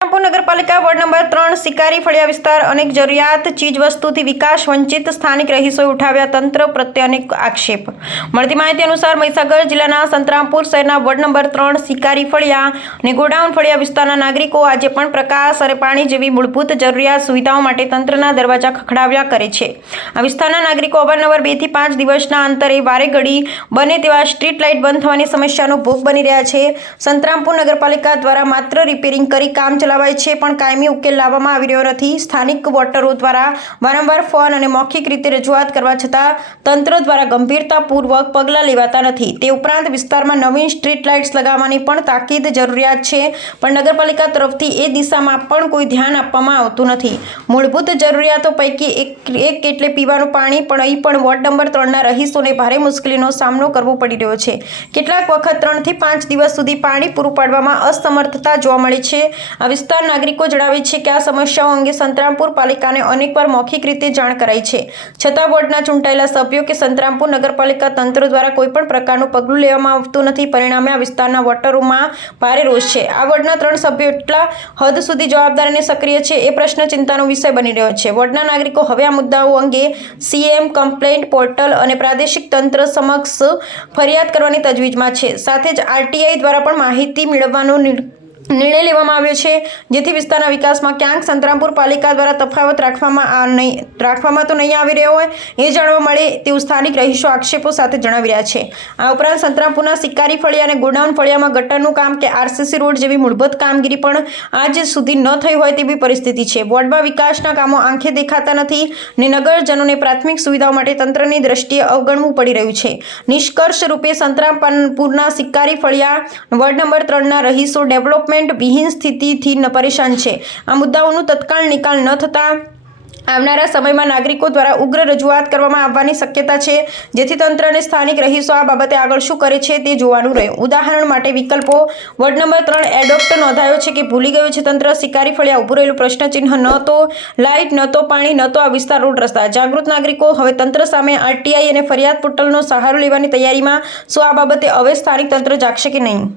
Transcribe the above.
રામપુર નગરપાલિકા ward number ત્રણ સિકારી ફળિયા વિસ્તાર, અનેક જરૂરિયાત, ચીજવસ્તુથી વિકાસ, વંચિત સ્થાનિક રહીશોએ ઉઠાવ્યા તંત્ર પ્રત્યે અનેક આક્ષેપ. મળતી માહિતી અનુસાર મહીસાગર જિલ્લાના સંતરામપુર શહેરના વોર્ડ નંબર ત્રણ સિકારી ફળિયા અને ગોડાઉન ફળિયા વિસ્તારના નાગરિકો આજે પણ પ્રકાશ અને પાણી જેવી મૂળભૂત જરૂરિયાત સુવિધાઓ માટે તંત્રના દરવાજા ખખડાવ્યા કરે છે. આ વિસ્તારના નાગરિકો અવારનવાર બેથી પાંચ દિવસના અંતરે વારે ઘડી બને તેવા સ્ટ્રીટ લાઇટ બંધ થવાની સમસ્યાનો ભોગ બની રહ્યા છે. સંતરામપુર નગરપાલિકા દ્વારા માત્ર રિપેરિંગ કરી કામ ચલાવાય છે, પણ કાયમી ઉકેલ લાવવામાં આવી રહ્યો નથી. સ્થાનિક વોટરો દ્વારા વારંવાર ફોન અને મૌખિક રીતે રજૂઆત કરવા છતાં તંત્ર દ્વારા ગંભીરતાપૂર્વક પગલાં લેવાતા નથી. તે ઉપરાંત વિસ્તારમાં નવીન સ્ટ્રીટ લાઇટ્સ લગાવવાની પણ તાકીદ જરૂરિયાત છે, પણ નગરપાલિકા તરફથી એ દિશામાં પણ કોઈ ધ્યાન આપવામાં આવતું નથી. મૂળભૂત જરૂરિયાતો પૈકી એક એક એટલે પીવાનું પાણી, પણ અહીં પણ વોર્ડ નંબર ત્રણના રહીશોને ભારે મુશ્કેલીનો સામનો કરવો પડી રહ્યો છે. કેટલાક વખત ત્રણથી પાંચ દિવસ સુધી પાણી પૂરું પાડવામાં અસમર્થતા જોવા મળે છે. આ વિસ્તાર નાગરિકો જણાવે છે કે આ સમસ્યાઓ અંગે સંતરામપુર પાલિકાને અનેકવાર મૌખિક રીતે જાણ કરાઈ છે. છતાં વોર્ડના ચૂંટાયેલા સભ્યો કે સંતરામપુર નગરપાલિકા તંત્ર દ્વારા કોઈ પણ પ્રકારનું પગલું લેવામાં આવતું નથી. પરિણામે આ વિસ્તારના વોટરોમાં ભારે રોષ છે. આ વોર્ડના ત્રણ સભ્યો એટલા હદ સુધી જવાબદાર અને સક્રિય છે એ પ્રશ્ન ચિંતાનો વિષય બની રહ્યો છે. વોર્ડના નાગરિકો હવે આ મુદ્દાઓ અંગે સીએમ કમ્પ્લેન્ટ પોર્ટલ અને પ્રાદેશિક તંત્ર સમક્ષ ફરિયાદ કરવાની તજવીજમાં છે. સાથે જ આરટીઆઈ દ્વારા પણ માહિતી મેળવવાનો નિર્ણય લેવામાં આવ્યો છે, જેથી વિસ્તારના વિકાસમાં ક્યાંક સંતરામપુર પાલિકા દ્વારા તફાવત રાખવામાં આ નહીં, રાખવામાં તો નહીં આવી રહ્યો હોય, એ જાણવા મળે તેવું સ્થાનિક રહીશો આક્ષેપો સાથે જણાવી રહ્યા છે. આ ઉપરાંત સંતરામપુરના સિકારી ફળિયા અને ગોડાઉન ફળિયામાં ગટરનું કામ કે આરસીસી રોડ જેવી મૂળભૂત કામગીરી પણ આજ સુધી ન થઈ હોય તેવી પરિસ્થિતિ છે. વોર્ડમાં વિકાસના કામો આંખે દેખાતા નથી ને નગરજનોને પ્રાથમિક સુવિધાઓ માટે તંત્રની દ્રષ્ટિએ અવગણવું પડી રહ્યું છે. નિષ્કર્ષ રૂપે સંતરામપુરના સિકારી ફળિયા વોર્ડ નંબર ત્રણના રહીશો ડેવલપમેન્ટ વિહીન સ્થિતિથી પરેશાન છે. આ મુદ્દાઓનું તત્કાળ નિકાલ ન થતાં આવનારા સમયમાં નાગરિકો દ્વારા ઉગ્ર રજૂઆત કરવામાં આવવાની શક્યતા છે. જેથી તંત્ર અને સ્થાનિક રહીશો આ બાબતે આગળ શું કરે છે તે જોવાનું રહ્યું. ઉદાહરણ માટે વિકલ્પો. વોર્ડ નંબર ત્રણ એડોપ્ટ નોંધાયો છે કે ભૂલી ગયું છે તંત્ર. શિકારી ફળિયા ઊભું રહેલું પ્રશ્નચિહ્ન ન તો લાઇટ ન તો પાણી, ન તો આ વિસ્તાર રોડ રસ્તા. જાગૃત નાગરિકો, હવે તંત્ર સામે આરટીઆઈ અને ફરિયાદ પોર્ટલનો સહારો લેવાની તૈયારીમાં. શું આ બાબતે હવે સ્થાનિક તંત્ર જાગશે કે નહીં?